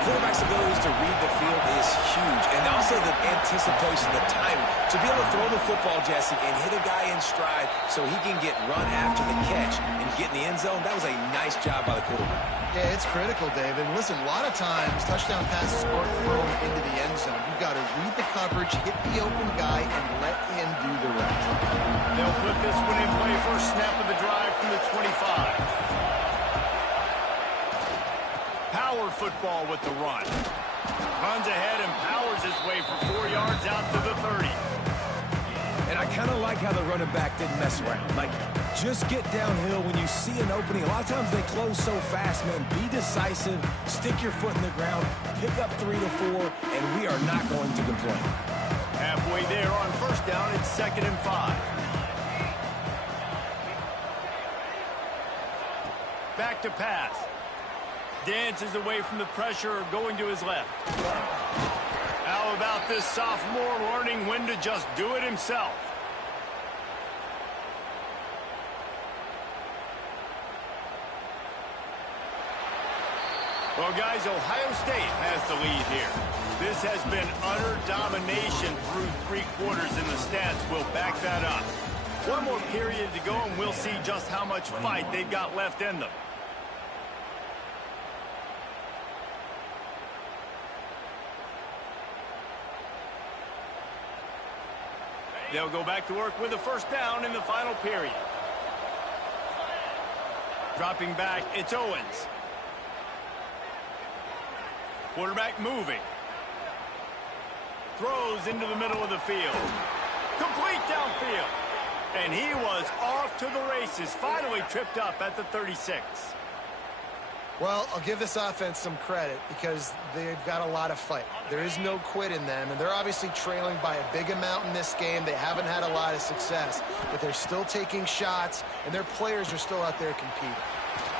Quarterback's abilities to read the field is huge. And also the anticipation, the timing. To be able to throw the football, Jesse, and hit a guy in stride so he can get run after the catch and get in the end zone, that was a nice job by the quarterback. Yeah, it's critical, Dave. And listen, a lot of times, touchdown passes aren't thrown into the end zone. You've got to read the coverage, hit the open guy, and let him do the rest. They'll put this one in play first snap of the drive from the 25. Power football with the run. Runs ahead and powers his way for 4 yards out to the 30. And I kind of like how the running back didn't mess around. Like, just get downhill when you see an opening. A lot of times they close so fast, man. Be decisive, stick your foot in the ground, pick up 3 to 4, and we are not going to complain. Halfway there on first down, it's 2nd and 5. Back to pass. Dances away from the pressure, going to his left. How about this sophomore learning when to just do it himself? Well, guys, Ohio State has the lead here. This has been utter domination through 3 quarters, and the stats will back that up. One more period to go, and we'll see just how much fight they've got left in them. They'll go back to work with a first down in the final period. Dropping back, it's Owens. Quarterback moving. Throws into the middle of the field. Complete downfield. And he was off to the races. Finally tripped up at the 36. Well, I'll give this offense some credit because they've got a lot of fight. There is no quit in them, and they're obviously trailing by a big amount in this game. They haven't had a lot of success, but they're still taking shots, and their players are still out there competing.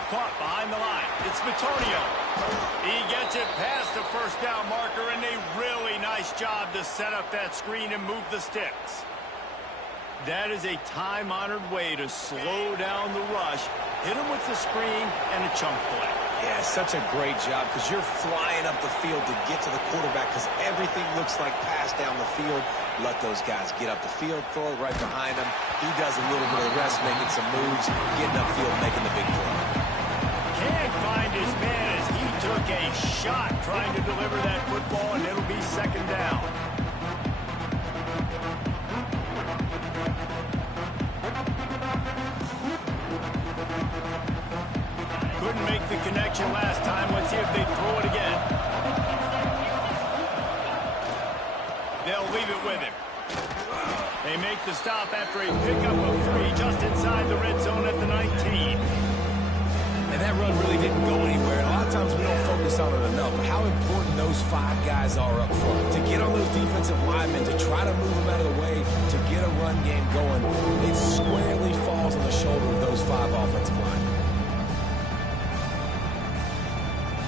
Caught behind the line. It's Bitonio. He gets it past the first down marker, and a really nice job to set up that screen and move the sticks. That is a time-honored way to slow down the rush, hit him with the screen, and a chunk play. Yeah, such a great job because you're flying up the field to get to the quarterback because everything looks like pass down the field. Let those guys get up the field, throw it right behind him. He does a little bit of the rest, making some moves, getting upfield, making the big play. Can't find his man as he took a shot trying to deliver that football, and it'll be 2nd down. Couldn't make the connection last time. Let's see if they throw it again. They'll leave it with him. They make the stop after a pickup of 3 just inside the red zone at the 19. And that run really didn't go anywhere. And a lot of times we don't focus on it enough, but how important those 5 guys are up front. To get on those defensive linemen, to try to move them out of the way, to get a run game going, it squarely falls on the shoulder of those 5 offensive linemen.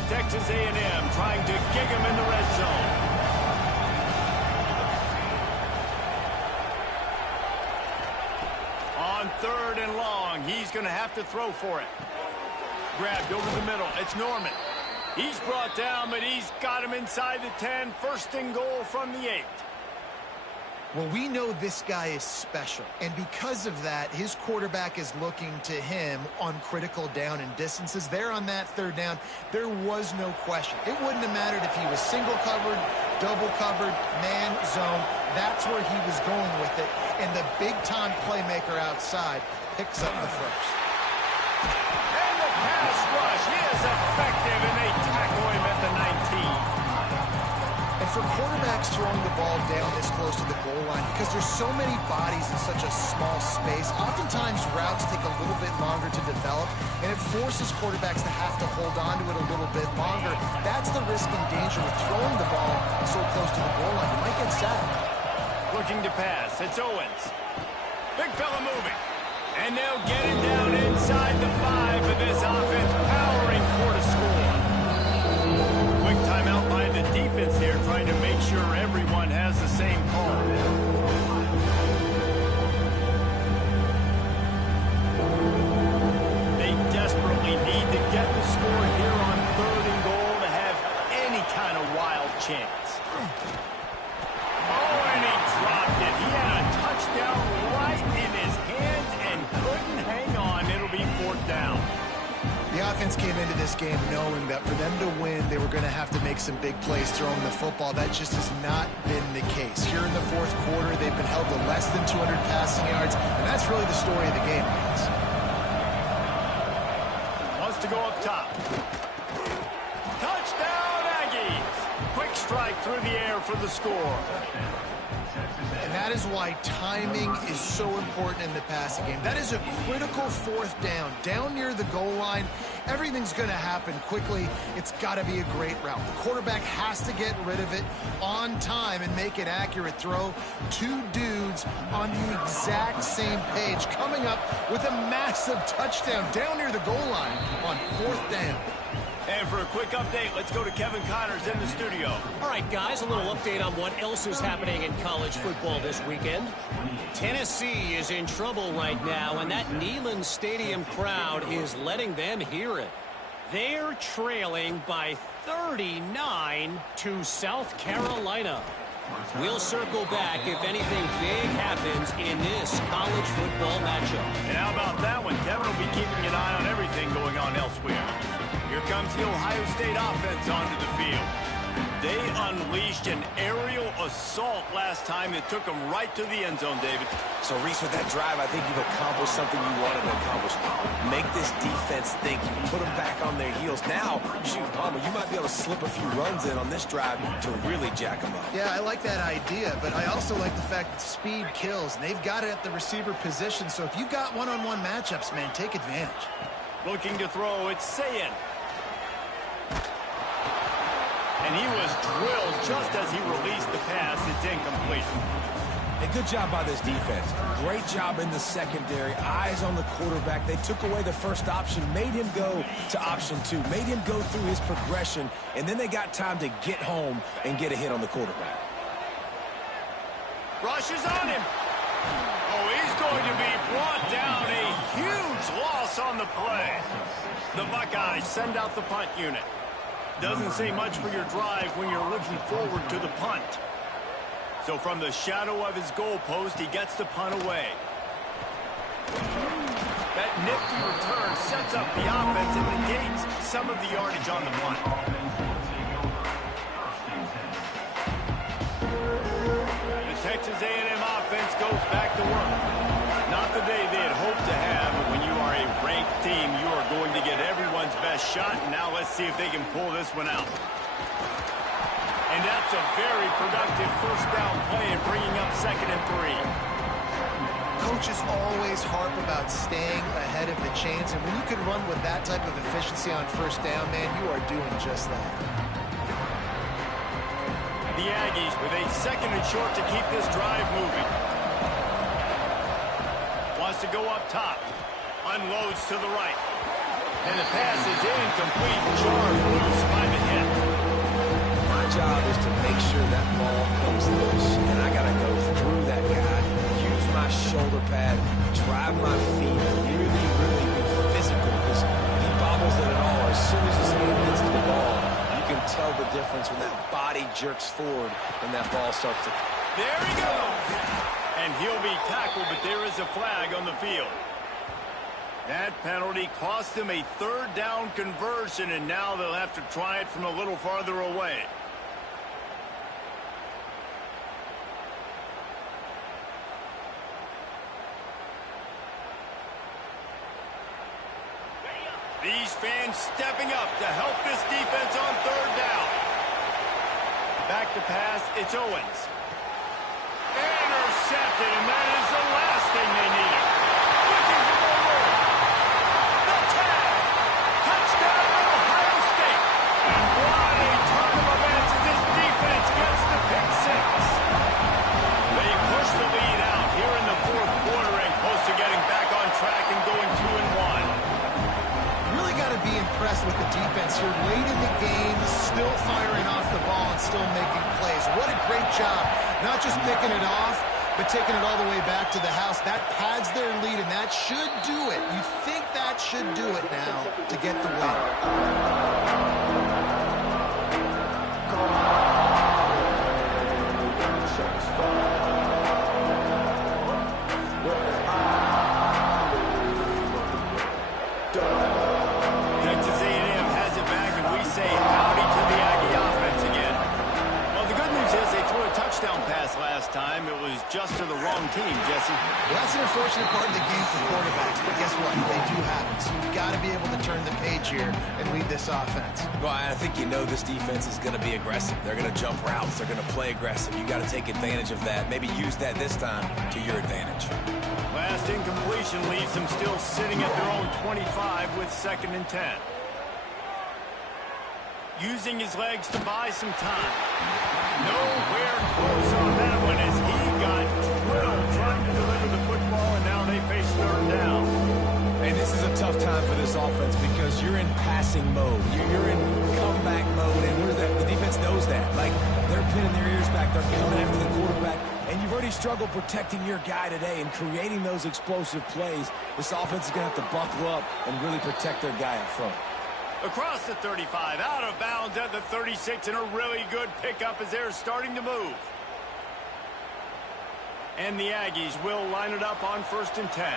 Texas A&M trying to kick him in the red zone. On 3rd and long, he's going to have to throw for it. Grabbed over the middle. It's Norman. He's brought down, but he's got him inside the 10. 1st and goal from the 8. Well, we know this guy is special, and because of that, his quarterback is looking to him on critical down and distances. There on that 3rd down, there was no question. It wouldn't have mattered if he was single covered, double covered, man, zone. That's where he was going with it, and the big-time playmaker outside picks up the first. And the pass rush. He is effective, and they tackle him at the 19. And for quarterbacks throwing the ball down this close to the goal line, because there's so many bodies in such a small space, oftentimes routes take a little bit longer to develop, and it forces quarterbacks to have to hold on to it a little bit longer. That's the risk and danger with throwing the ball so close to the goal line. You might get sacked. Looking to pass. It's Owens. Big fella moving. And they'll get him down inside the 5 of this offense, powering for to score. Quick timeout by the defense here, trying to make sure everyone has the same call. They desperately need to get the score here on 3rd and goal to have any kind of wild chance. Oh, and he dropped it. He had a touchdown right in his hands and couldn't hang on. It'll be 4th down. The offense came into this game knowing that for them to win, they were going to have to make some big plays throwing the football. That just has not been the case. Here in the 4th quarter, they've been held to less than 200 passing yards, and that's really the story of the game, guys. Wants to go up top. Touchdown, Aggies! Quick strike through the air for the score. And that is why timing is so important in the passing game. That is a critical 4th down. Down near the goal line, everything's going to happen quickly. It's got to be a great route. The quarterback has to get rid of it on time and make an accurate throw. 2 dudes on the exact same page coming up with a massive touchdown down near the goal line on 4th down. And for a quick update, let's go to Kevin Connors in the studio. All right, guys, a little update on what else is happening in college football this weekend. Tennessee is in trouble right now, and that Neyland Stadium crowd is letting them hear it. They're trailing by 39 to South Carolina. We'll circle back if anything big happens in this college football matchup. And how about that one? Kevin will be keeping an eye on everything going on elsewhere. Here comes the Ohio State offense onto the field. They unleashed an aerial assault last time that took them right to the end zone, David. So, Reese, with that drive, I think you've accomplished something you wanted to accomplish. Make this defense think. You put them back on their heels. Now, shoot, Palmer, you might be able to slip a few runs in on this drive to really jack them up. Yeah, I like that idea, but I also like the fact that speed kills, and they've got it at the receiver position. So if you've got one-on-one matchups, man, take advantage. Looking to throw, it's Sayin. And he was drilled just as he released the pass. It's incomplete. A good job by this defense. Great job in the secondary. Eyes on the quarterback. They took away the first option, made him go to option 2, made him go through his progression, and then they got time to get home and get a hit on the quarterback. Rushes on him. Oh, he's going to be brought down. A huge loss on the play. The Buckeyes send out the punt unit. Doesn't say much for your drive when you're looking forward to the punt. So from the shadow of his goalpost, he gets the punt away. That nifty return sets up the offense and negates some of the yardage on the punt. The Texas A&M offense goes back to work. Not the day they had hoped to have, but when you are a ranked team, you are going to get everyone's best shot. And now let's see if they can pull this one out. And that's a very productive first down play and bringing up 2nd and 3. Coaches always harp about staying ahead of the chains, and when you can run with that type of efficiency on first down, man, you are doing just that. The Aggies with a 2nd and short to keep this drive moving. Wants to go up top. Unloads to the right. And the pass is incomplete. Jarred loose by the hip. My job is to make sure that ball comes loose, and I got to go through that guy, use my shoulder pad, drive my feet, really be physical, because he bobbles it at all. As soon as his hand gets to the ball, you can tell the difference when that body jerks forward and that ball starts to... There he goes! And he'll be tackled, but there is a flag on the field. That penalty cost them a 3rd down conversion, and now they'll have to try it from a little farther away. These fans stepping up to help this defense on third down. Back to pass, it's Owens. Intercepted, and that is the last thing they needed. Looking for more room. The tag. Touchdown, Ohio State. And what a turn of events as this defense gets the pick six. They push the lead out here in the fourth quarter and close to getting back on track and going 2-1. Really got to be impressed with the defense here. Late in the game, still firing off the ball and still making plays. What a great job. Not just picking it off, but taking it all the way back to the house. That pads their lead, and that should do it. You think that should do it now to get the win. Texas A&M has it back, and we say howdy to the Aggie offense again. Well, the good news is they threw a touchdown pass last time. It was just to the wrong team, Jesse. Well, that's an unfortunate part of the game for quarterbacks, but guess what? They do happen. So you've got to be able to turn the page here and lead this offense. Well, I think you know this defense is going to be aggressive. They're going to jump routes. They're going to play aggressive. You got to take advantage of that. Maybe use that this time to your advantage. Last incompletion leaves them still sitting at their own 25 with 2nd and 10. Using his legs to buy some time. Nowhere close on that one as he got drilled trying to deliver the football, and now they face 3rd down. And this is a tough time for this offense because you're in passing mode. You're in comeback mode, and the defense knows that. Like, they're pinning their ears back. They're coming after the quarterback. And you've already struggled protecting your guy today and creating those explosive plays. This offense is going to have to buckle up and really protect their guy up front. Across the 35, out of bounds at the 36, and a really good pickup as they're starting to move. And the Aggies will line it up on 1st and 10.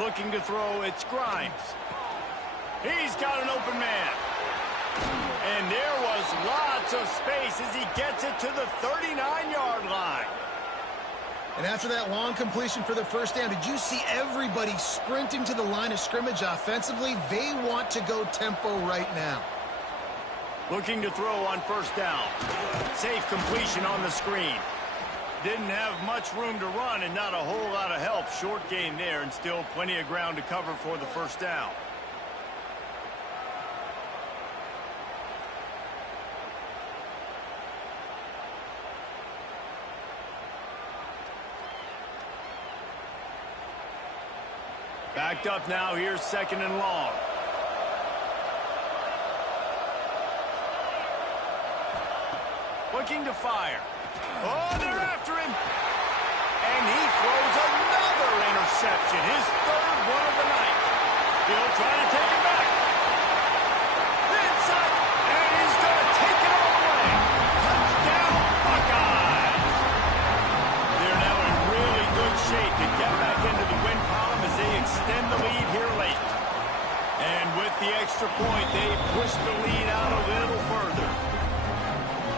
Looking to throw, it's Grimes. He's got an open man. And there was lots of space as he gets it to the 39-yard line. And after that long completion for the first down, did you see everybody sprinting to the line of scrimmage offensively? They want to go tempo right now. Looking to throw on 1st down. Safe completion on the screen. Didn't have much room to run and not a whole lot of help. Short gain there and still plenty of ground to cover for the 1st down. Backed up now, here's 2nd and long. Looking to fire. Oh, they're after him. And he throws another interception, his 3rd one of the night. He'll try to take it back. Inside, and he's going to take it all the way. Touchdown, Buckeyes. They're now in really good shape to get back into the win column as they extend the lead here late. And with the extra point, they push the lead out a little further.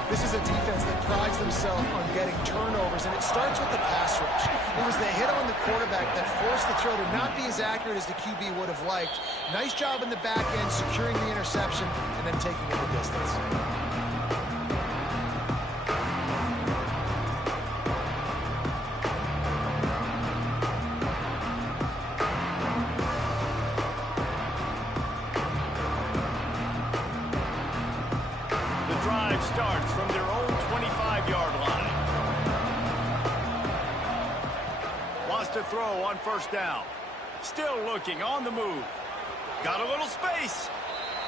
This is a defense that prides themselves on getting turnovers, and it starts with the pass rush. It was the hit on the quarterback that forced the throw to not be as accurate as the QB would have liked. Nice job in the back end, securing the interception, and then taking it the distance. Starts from their own 25-yard line. Wants to throw on 1st down. Still looking on the move. Got a little space.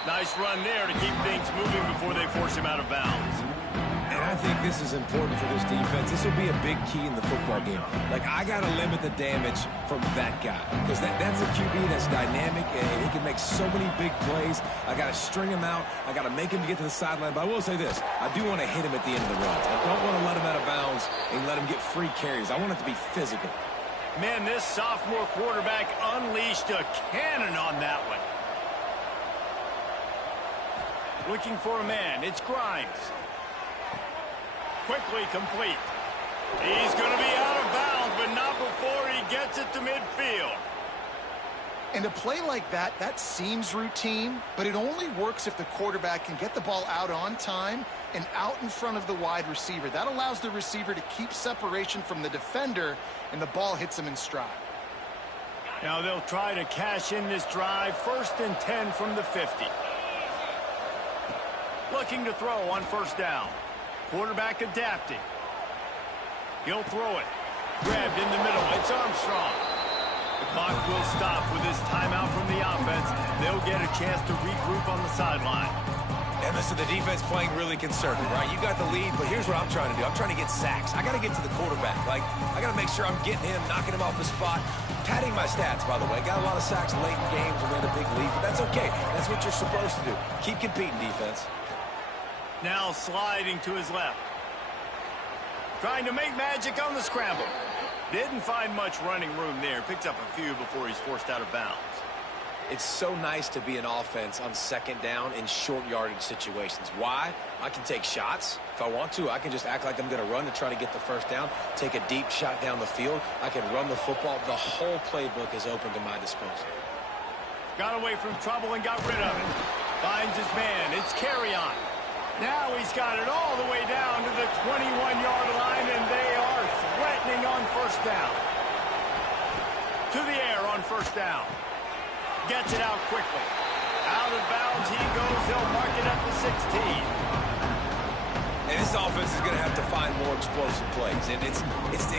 Nice run there to keep things moving before they force him out of bounds. And I think this is important for this defense. This will be a big key in the football game. Like, I got to limit the damage from that guy. Because that's a QB that's dynamic, and he can make so many big plays. I got to string him out. I got to make him get to the sideline. But I will say this. I do want to hit him at the end of the run. I don't want to let him out of bounds and let him get free carries. I want it to be physical. Man, this sophomore quarterback unleashed a cannon on that one. Looking for a man. It's Grimes. Quickly complete. He's going to be out of bounds, but not before he gets it to midfield. And a play like that, that seems routine, but it only works if the quarterback can get the ball out on time and out in front of the wide receiver. That allows the receiver to keep separation from the defender, and the ball hits him in stride. Now they'll try to cash in this drive. 1st and 10 from the 50. Looking to throw on 1st down. Quarterback adapting. He'll throw it. Grabbed in the middle. It's Armstrong. The clock will stop with this timeout from the offense. They'll get a chance to regroup on the sideline. And listen, the defense playing really conservative, right? You got the lead, but here's what I'm trying to do. I'm trying to get sacks. I got to get to the quarterback. Like, I got to make sure I'm getting him, knocking him off the spot. Padding my stats, by the way. Got a lot of sacks late in games and we had a big lead, but that's okay. That's what you're supposed to do. Keep competing, defense. Now sliding to his left. Trying to make magic on the scramble. Didn't find much running room there. Picked up a few before he's forced out of bounds. It's so nice to be an offense on 2nd down in short yardage situations. Why? I can take shots. If I want to, I can just act like I'm going to run to try to get the 1st down, take a deep shot down the field. I can run the football. The whole playbook is open to my disposal. Got away from trouble and got rid of it. Finds his man. It's carry on. Now he's got it all the way down to the 21-yard line, and they are threatening on 1st down. To the air on 1st down. Gets it out quickly. Out of bounds he goes. They'll mark it at the 16. And this offense is going to have to find more explosive plays. And it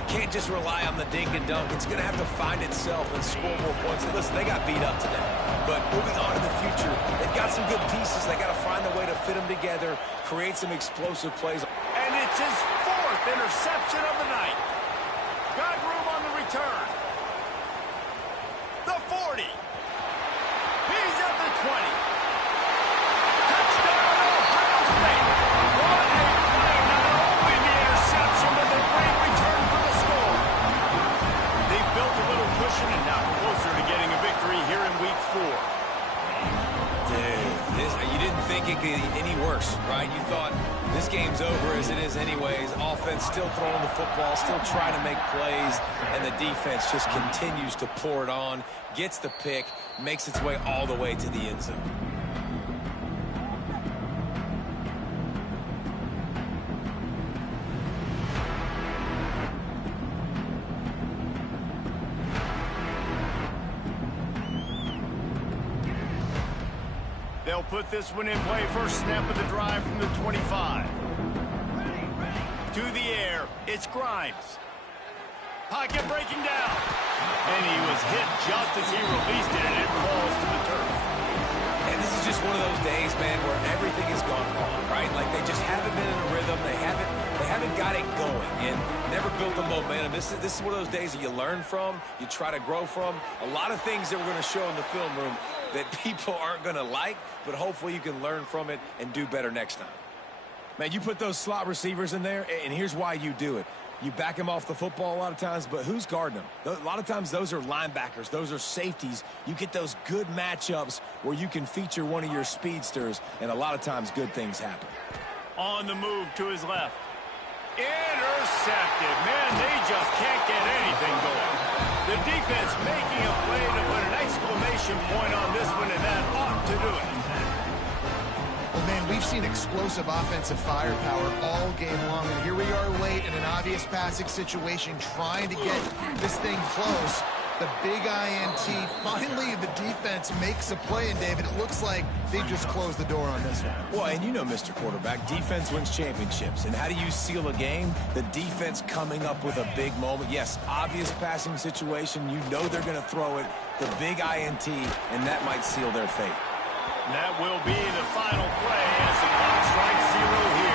can't just rely on the dink and dunk. It's going to have to find itself and score more points. And listen, they got beat up today. But moving on in the future, they've got some good pieces. They got to find a way to fit them together, create some explosive plays. And it's his 4th interception of the night. Got room on the return. The 40. He's at the 20. Touchdown, Ohio State. What a play. Not only the interception, but the great return for the score. They've built a little cushion and now closer to getting a victory here in Week 4. You didn't think it could get any worse, right? You thought this game's over as it is anyways. Offense still throwing the football, still trying to make plays, and the defense just continues to pour it on, gets the pick, makes its way all the way to the end zone. They'll put this one in play. 1st snap of the drive from the 25. To the air, it's Grimes. Pocket breaking down. And he was hit just as he released it, and it falls to the turf. And this is just one of those days, man, where everything has gone wrong, right? Like they just haven't been in a rhythm. They haven't got it going and never built the momentum. This is one of those days that you learn from, you try to grow from. A lot of things that we're going to show in the film room that people aren't going to like, but hopefully you can learn from it and do better next time. Man, you put those slot receivers in there, and here's why you do it. You back them off the football a lot of times, but who's guarding them? A lot of times those are linebackers. Those are safeties. You get those good matchups where you can feature one of your speedsters, and a lot of times good things happen. On the move to his left. Intercepted. Man, they just can't get anything going. The defense making a play to put an exclamation point on this one, and that ought to do it. Well, man, we've seen explosive offensive firepower all game long, and here we are late in an obvious passing situation trying to get this thing close. The big INT. Finally, the defense makes a play, and David, it looks like they just closed the door on this one. Well, and you know, Mr. Quarterback, defense wins championships. And how do you seal a game? The defense coming up with a big moment. Yes, obvious passing situation. You know they're going to throw it. The big INT, and that might seal their fate. And that will be the final play as the clock strikes 0 here.